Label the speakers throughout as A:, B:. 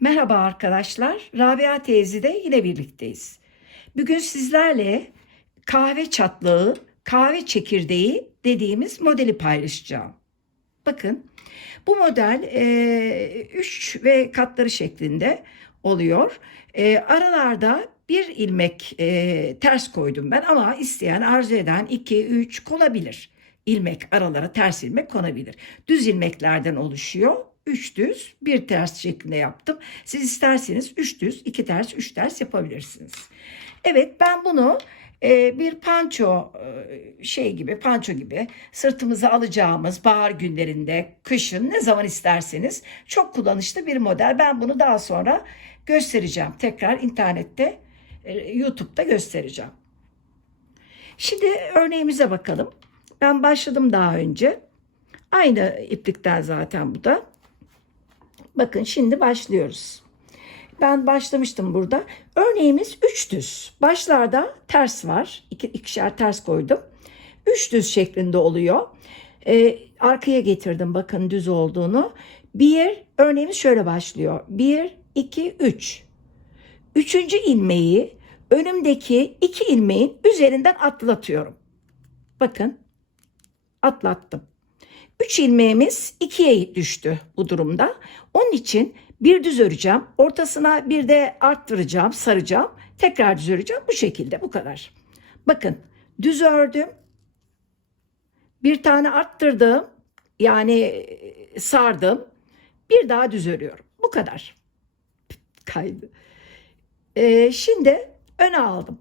A: Merhaba arkadaşlar. Rabia teyzede yine birlikteyiz. Bugün sizlerle kahve çatlağı, kahve çekirdeği dediğimiz modeli paylaşacağım. Bakın bu model 3 ve katları şeklinde oluyor. E, aralarda bir ilmek e, ters koydum ben ama isteyen arzu eden 2, 3 konabilir. İlmek aralara ters ilmek konabilir. Düz ilmeklerden oluşuyor. 3 düz, bir ters şeklinde yaptım. Siz isterseniz 3 düz, 2 ters, 3 ters yapabilirsiniz. Evet ben bunu e, bir panço e, şey gibi, panço gibi sırtımıza alacağımız bahar günlerinde, kışın ne zaman isterseniz çok kullanışlı bir model. Ben bunu daha sonra göstereceğim. Tekrar internette, e, YouTube'da göstereceğim. Şimdi örneğimize bakalım. Ben başladım daha önce. Aynı iplikten zaten bu da. Bakın şimdi başlıyoruz. Ben başlamıştım burada. Örneğimiz 3 düz. Başlarda ters var. İki, ikişer ters koydum. 3 düz şeklinde oluyor. Ee, arkaya getirdim bakın düz olduğunu. Bir örneğimiz şöyle başlıyor. 1, 2, 3. Üçüncü ilmeği önümdeki iki ilmeğin üzerinden atlatıyorum. Bakın atlattım. 3 ilmeğimiz 2'ye düştü bu durumda. Onun için bir düz öreceğim. Ortasına bir de arttıracağım, saracağım. Tekrar düz öreceğim. Bu şekilde bu kadar. Bakın düz ördüm. Bir tane arttırdım. Yani sardım. Bir daha düz örüyorum. Bu kadar. Kaydı. Ee, şimdi öne aldım.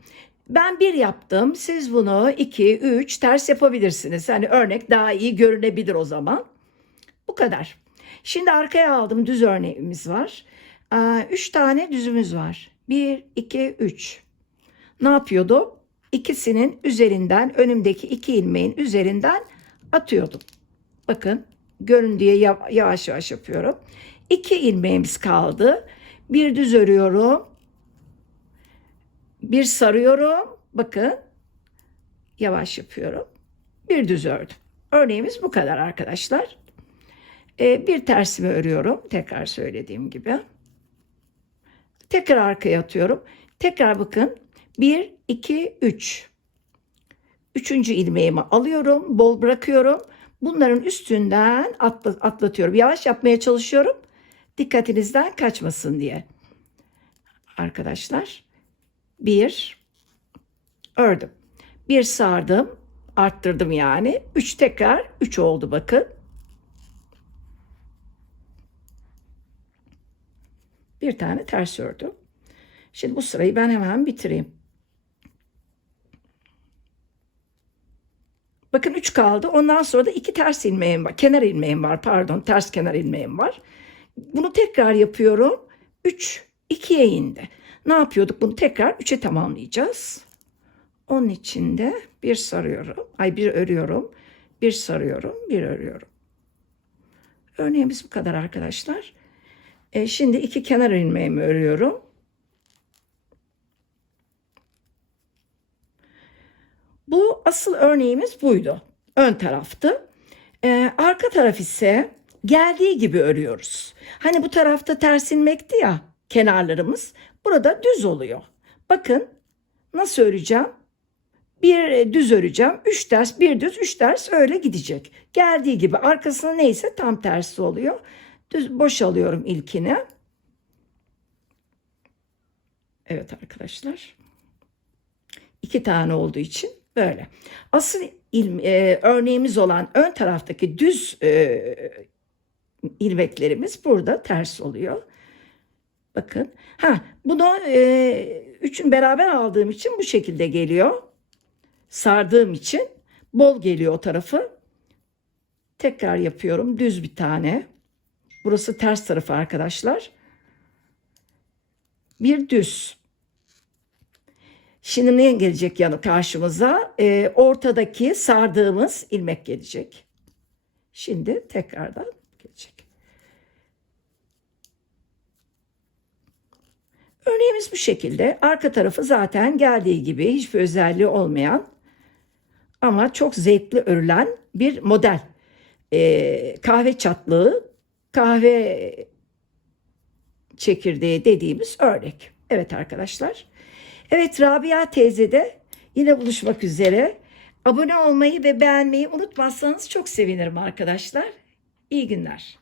A: Ben bir yaptım. Siz bunu iki, üç ters yapabilirsiniz. Hani örnek daha iyi görünebilir o zaman. Bu kadar. Şimdi arkaya aldım. Düz örneğimiz var. Üç tane düzümüz var. Bir, iki, üç. Ne yapıyordum? İkisinin üzerinden, önümdeki iki ilmeğin üzerinden atıyordum. Bakın görün diye yavaş yavaş yapıyorum. İki ilmeğimiz kaldı. Bir düz örüyorum bir sarıyorum. Bakın. Yavaş yapıyorum. Bir düz ördüm. Örneğimiz bu kadar arkadaşlar. Ee, bir tersimi örüyorum. Tekrar söylediğim gibi. Tekrar arkaya atıyorum. Tekrar bakın. 1, 2, 3. Üçüncü ilmeğimi alıyorum. Bol bırakıyorum. Bunların üstünden atlatıyorum. Yavaş yapmaya çalışıyorum. Dikkatinizden kaçmasın diye. Arkadaşlar bir ördüm. Bir sardım, arttırdım yani. Üç tekrar üç oldu bakın. Bir tane ters ördüm. Şimdi bu sırayı ben hemen bitireyim. Bakın 3 kaldı. Ondan sonra da iki ters ilmeğim var. Kenar ilmeğim var. Pardon, ters kenar ilmeğim var. Bunu tekrar yapıyorum. 3 2'ye indi. Ne yapıyorduk? Bunu tekrar 3'e tamamlayacağız. Onun için de bir sarıyorum. Ay bir örüyorum. Bir sarıyorum. Bir örüyorum. Örneğimiz bu kadar arkadaşlar. E, şimdi iki kenar ilmeğimi örüyorum. Bu asıl örneğimiz buydu. Ön taraftı. E, arka taraf ise geldiği gibi örüyoruz. Hani bu tarafta ters ilmekti ya kenarlarımız. Burada düz oluyor. Bakın nasıl öreceğim? Bir düz öreceğim. Üç ters, bir düz, üç ters öyle gidecek. Geldiği gibi arkasına neyse tam tersi oluyor. Düz boşalıyorum ilkini. Evet arkadaşlar. İki tane olduğu için böyle. Asıl ilm, e, örneğimiz olan ön taraftaki düz e, ilmeklerimiz burada ters oluyor. Bakın. Ha, bunu e, üçün beraber aldığım için bu şekilde geliyor. Sardığım için bol geliyor o tarafı. Tekrar yapıyorum. Düz bir tane. Burası ters tarafı arkadaşlar. Bir düz. Şimdi ne gelecek yanı karşımıza? E, ortadaki sardığımız ilmek gelecek. Şimdi tekrardan gelecek. Örneğimiz bu şekilde. Arka tarafı zaten geldiği gibi hiçbir özelliği olmayan ama çok zevkli örülen bir model. Ee, kahve çatlığı, kahve çekirdeği dediğimiz örnek. Evet arkadaşlar. Evet Rabia teyze de yine buluşmak üzere. Abone olmayı ve beğenmeyi unutmazsanız çok sevinirim arkadaşlar. İyi günler.